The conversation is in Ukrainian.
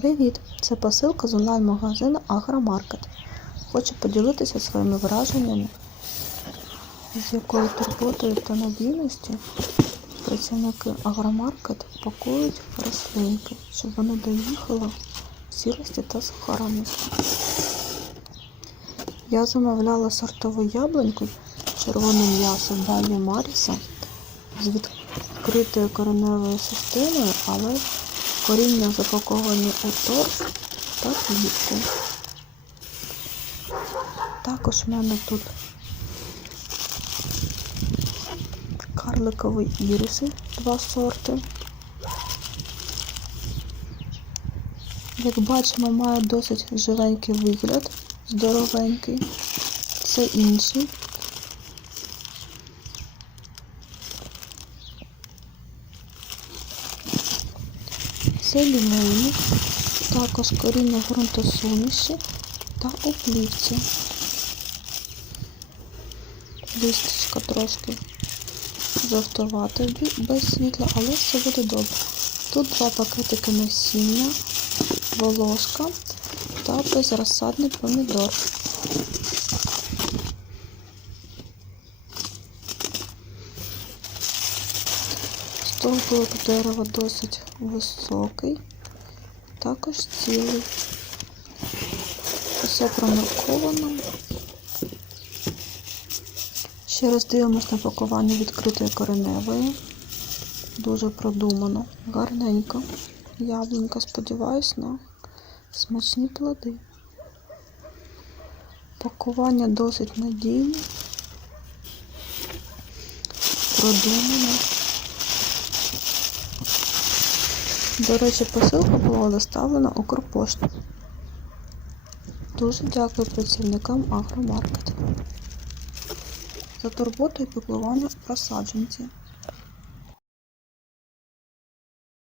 Привіт! Це посилка з онлайн-магазину Агромаркет. Хочу поділитися своїми враженнями, з якою турботою та надійністю працівники Агромаркет пакують рослинки, щоб вони доїхали в цілості та сохранності. Я замовляла сортову яблуньку червоне м'ясо Далі Маріса з відкритою кореневою системою, але коріння запаковані у торф та плівку. Також в мене тут карликові іриси, два сорти. Як бачимо, має досить живенький вигляд, здоровенький. Це інший. Це лінейник, також коріння ґрунтосуміші та у плівці. Листочка трошки жовтувата без світла, але все буде добре. Тут два пакетики насіння, волошка та безрозсадний помідор. Стовбурок дерева досить високий, також цілий. Все промарковано. Ще раз дивимось на пакування відкритої кореневої. Дуже продумано, гарненько. Яблунька, сподіваюсь, на смачні плоди. Пакування досить надійне, продумане. До речі, посилка була доставлена Укрпошту. Дуже дякую працівникам агромаркету за турботу і піклування про саджанці.